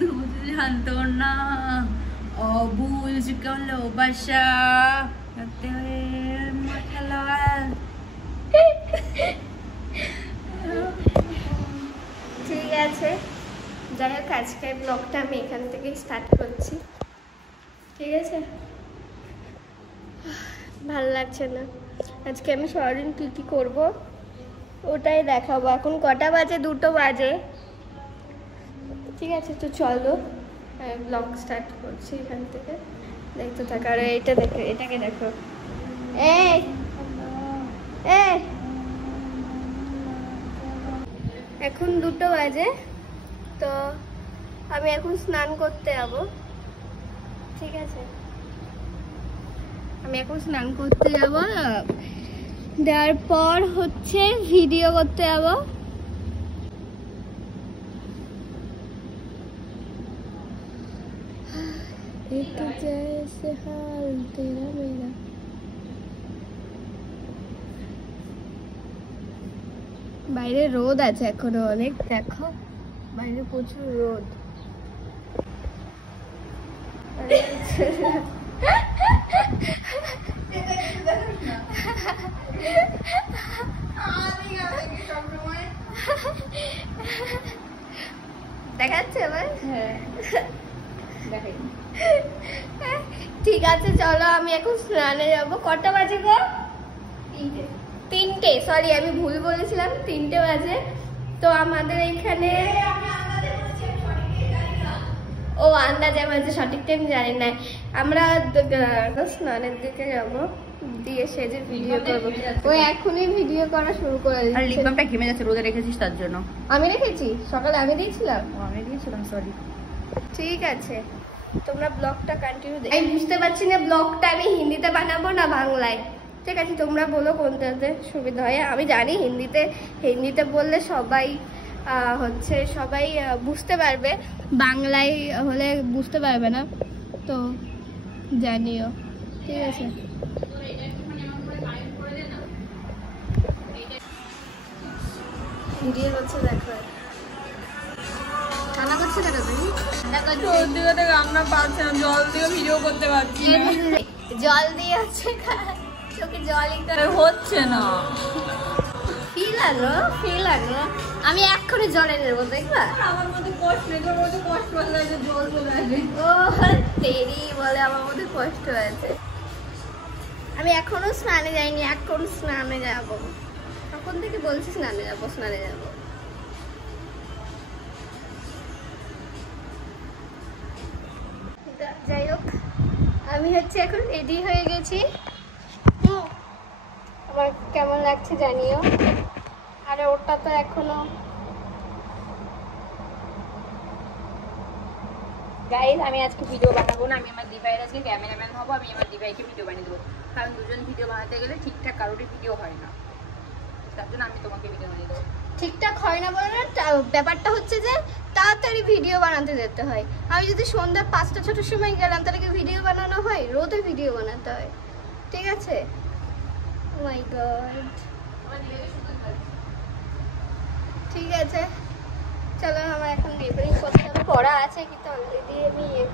যন্ত্রণা অবুঝ ভালোবাসা ঠিক আছে, যাই হোক আজকের ব্লগটা আমি এখান থেকে স্টার্ট করছি। ঠিক আছে, ভালো লাগছে না আজকে। আমি সারাদিন কী কী করবো ওটাই দেখাবো। এখন কটা বাজে? 2টো বাজে। ঠিক আছে, তো চলো ব্লগ স্টার্ট করছি এখান থেকে। দেখতে থাকো। আর এইটা দেখো, এটাকে দেখো। এই এখন 2টো বাজে, তো আমি এখন স্নান করতে যাবো। ঠিক আছে, আমি এখন স্নান করতে যাব, দেওয়ার পর হচ্ছে ভিডিও করতে যাব। বাইরে রোদ আছে এখনো অনেক, দেখো বাইরে প্রচুর রোদ। দেখাচ্ছে এবার? ঠিক আছে, চলো আমি এখন স্নানে যাবো। কটা বাজে গো? 3টে। সরি, আমি ভুল বলেছিলাম, 3টে বাজে। তো আমাদের এখানে ও আন্দাজে বাজে, সঠিক টাইম জানি না। আমরা স্নানের দিকে যাবো, দিয়ে সেজে ভিডিও করবো। ও এখনই ভিডিও করা শুরু করে দিচ্ছে। আর লিপ বামটা ঘেমে যাচ্ছে, রোদে রেখেছিস তার জন্য। আমি রেখেছি, সকালে আমি দিয়েছিলাম। আমি দিয়েছিলাম, সরি। ঠিক আছে, তোমরা ব্লগটা কন্টিনিউ দেখো। আমি বুঝতে পারছি না ব্লগটা আমি হিন্দিতে বানাবো না বাংলায়। ঠিক আছে, তোমরা বলো কোনটাতে সুবিধা হয়। আমি জানি হিন্দিতে বললে সবাই সবাই বুঝতে পারবে, বাংলায় হলে বুঝতে পারবে না, তো জানিও। ঠিক আছে, ভিডিও হচ্ছে, দেখো রান্না করছে কেন তুমি? রান্না পারছে না, জল দিয়ে ভিডিও করতে পারছি না। জল দিয়ে হচ্ছে, তোকে জলই হচ্ছে না। ফি লাগলো। আমি এক্ষুনি জলে নেবো, দেখবা? আমার মধ্যে কষ্ট নেই, তোর মধ্যে কষ্ট হলে জল চলে আসবে। ও তেরি বলে আমার মধ্যে কষ্ট আছে। আমি এখনো স্নানে যাইনি, এখন স্নানে যাবো। তখন থেকে বলছি স্নানে যাবো। যাই হোক, আমি হচ্ছে এখন রেডি হয়ে গেছি। আমার কেমন লাগছে জানিও। আরে ওটা তো এখনো গাইস, আমি আজকে ভিডিও বানাবো না। আমি আমার দিভাইয়ের আজকে ক্যামেরাম্যান হবো। আমি আমার দিভাইকে ভিডিও বানিয়ে দেবো, কারণ দুজন ভিডিও বানাতে গেলে ঠিকঠাক কারোরই ভিডিও হয় না। তার জন্য আমি তোমাকে ভিডিও বানিয়ে দেবো। ঠিকঠাক হয় না বলে না, ব্যাপারটা হচ্ছে যে তাড়াতাড়ি ভিডিও বানাতে যেতে হয়। আমি যদি সন্ধ্যা 5টা-6টার সময় গেলাম, তাহলে কি ভিডিও বানানো হয়? রোদে ভিডিও বানাতে হয়। ঠিক আছে, মাই গড। ঠিক আছে, চলো আমার এখন নেবরিং করতে হবে, পড়া আছে, কিন্তু অলরেডি আমি ইয়ে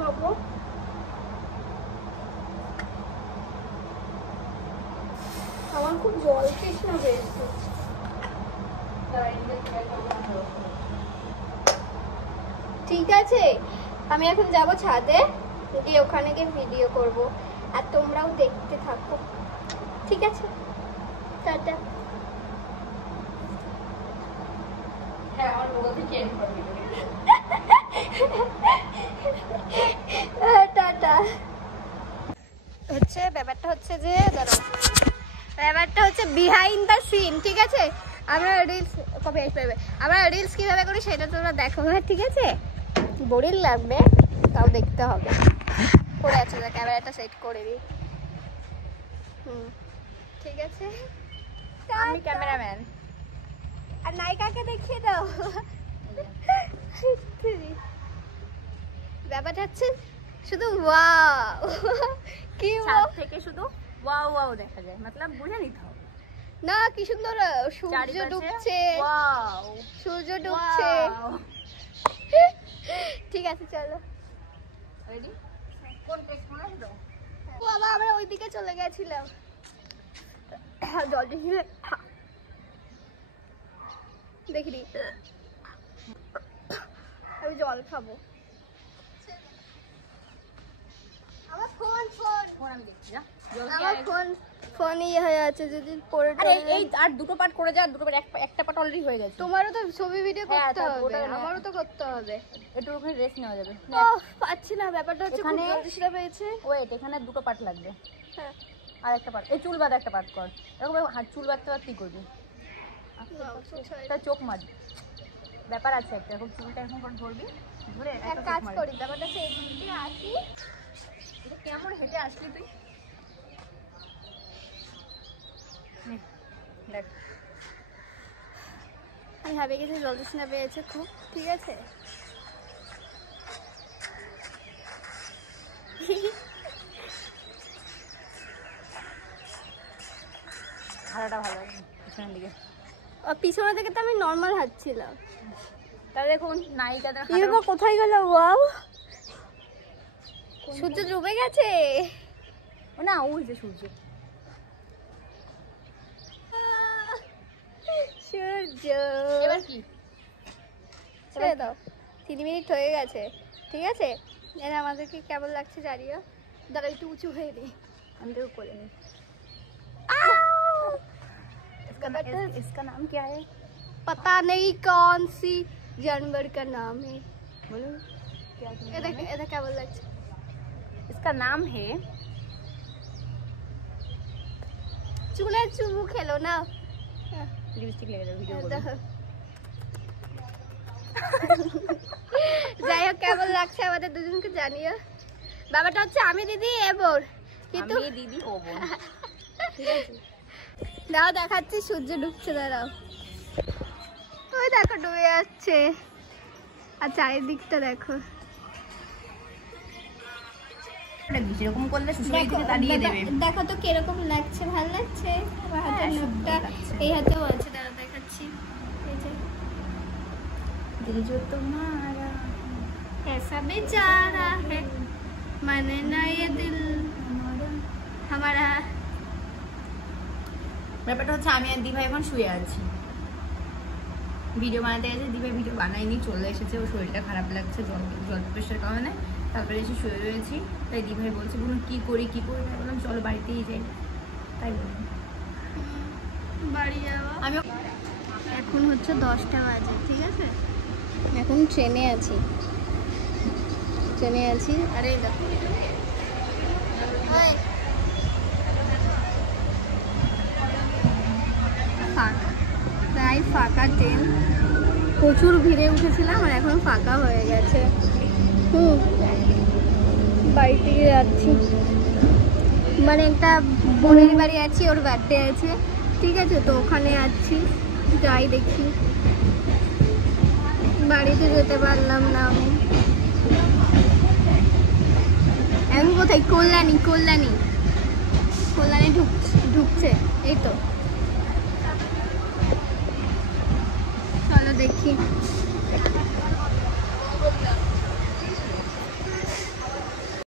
হবো। আমার খুব জল তৃষ্ণা পেয়েছে। ঠিক আছে, আমি এখন যাব ছাদে, গিয়ে ওখানে গিয়ে ভিডিও করব, আর তোমরাও দেখতে থাকো। ঠিক আছে, টাটা। টাটা। ব্যাপারটা হচ্ছে যে ব্যাপারটা হচ্ছে বিহাইন্ড দ্য সিন। ঠিক আছে, আমরা রিলস কিভাবে করি সেটা তোমরা দেখো। হ্যাঁ, ঠিক আছে, বোরিং লাগবে, তাও দেখতে হবে। পড়ে আছে, ক্যামেরাটা সেট করে দিই। ঠিক আছে, আমি ক্যামেরাম্যান। আর নায়িকাকে দেখিয়ে দাও। ব্যাপারটা হচ্ছে শুধু ওয়াও, কি ছাদ থেকে শুধু ওয়াও ওয়াও দেখা যায়, মতলব বুঝে নিতে হবে। না কি সুন্দর সূর্য ডুবছে, সূর্য ডুবছে। ঠিক আছে চলো রেডি। কোন টেক্সট মনে আছে তো? বাবা আমরা ওইদিকে চলে গেছিলাম। জল দেখি দেখিনি, আমি জল খাবো। আমার ফোন আমি দেখছি না। আমার ফোন ইয়ে হয়ে আছে, যদি পড়ে আরে এই আর দুটো পার্ট করে যা, দুটো পার্ট একটা পার্ট অলরেডি হয়ে গেছে। তোমারও তো ছবি ভিডিও হ্যাঁ, করতে হবে, ওটা আমারও তো করতে হবে। একটু ওখানে রেস্ট নেওয়া যাবে। পাচ্ছি না, ব্যাপারটা হচ্ছে খুব জলদিশিরা পেয়েছে। ওয়েট, এখানে দুটো পার্ট লাগবে। হ্যাঁ আর একটা পার্ট, এই চুল বাঁধা একটা পার্ট কর। এরকম হাত চুল বাঁধতে কি করবি? তা চোখ মার, ব্যাপার আছে একটা। এখন চুলটা এখন করে ধরবি, ধরে এক কাজ করি, ব্যাপারটা হচ্ছে এদিকে আসি। এটা কেমন হেঁটে আসলি তুই? দেখ আমি ভাবে গেছি জলদিশিরা পেয়েছে খুব। ঠিক আছে হাঁটাটা ভালো পিছনের দিকে। পিছনে থেকে তো আমি নর্মাল হাঁটছিলাম। তাহলে দেখুন নায়িকাদের এরকম কোথায় গেল? ওয়াও, সূর্য ডুবে গেছে। না, ওই যে সূর্য। সূর্য এবার কি? ছেড়ে দাও, 3 মিনিট হয়ে গেছে। ঠিক আছে, এরা আমাদেরকে কেমন লাগছে জানিও। দাঁড়া একটু উঁচু হয়ে নি, আমি তো করে নি। इसका नाम क्या है? पता नहीं कौन सी जानवर का नाम है। बोलो क्या? এটা কেমন লাগছে? इसका नाम है, চুলে চুমু খেলো না। लिपस्टिक लेके जाओ वीडियो দেখো। যাই হোক কেমন লাগছে আমাদের দুজনকে জানিও। ব্যাপারটা হচ্ছে আমি দিদি এবর, কিন্তু আমি দিদি ও বোন। ঠিক আছে, দাও দেখাচ্ছি সূর্য ডুবছে। দাঁড়াও, ওই দেখো ডুবে যাচ্ছে। আর চারিদিকটা দেখো। যেরকম করলে সুন্দর করে দাঁড়িয়ে দেবে। দেখো তো কিরকম লাগছে, ভালো লাগছে? আমার হাতের মুখটা এই হাতেও আছে, দাঁড়াও দেখাচ্ছি। এই যে दिल जो तुम्हारा ऐसा बेचारा है, माने ना ये दिल हमारा। ব্যাপারটা হচ্ছে আমি আর দিভাই এখন শুয়ে আছি, ভিডিও বানাতে গেছে। দিভাই ভিডিও বানায়নি, চলে এসেছে। ওর শরীরটা খারাপ লাগছে জল প্রেশার কারণে। তারপরে এসে শুয়ে রয়েছি। তাই দিভাই বলছে বলুন কি করি কি করি। বললাম চলো বাড়িতেই যাই। তাই বললাম বাড়ি যাওয়া। আমি এখন হচ্ছে 10টা বাজে। ঠিক আছে, এখন ট্রেনে আছি। আরে দেখো ফাঁকা, প্রায় ফাঁকা ট্রেন। প্রচুর ভিড়ে উঠেছিলাম আর এখন ফাঁকা হয়ে গেছে। বাড়ি থেকে যাচ্ছি, মানে একটা বোনের বাড়ি আছি, ওর বার্থডে আছে। ঠিক আছে, তো ওখানে যাচ্ছি, যাই দেখি। বাড়িতে যেতে পারলাম না আমি। এখন কোথায়? কল্যাণী ঢুকছে। এই তো, চলো দেখি।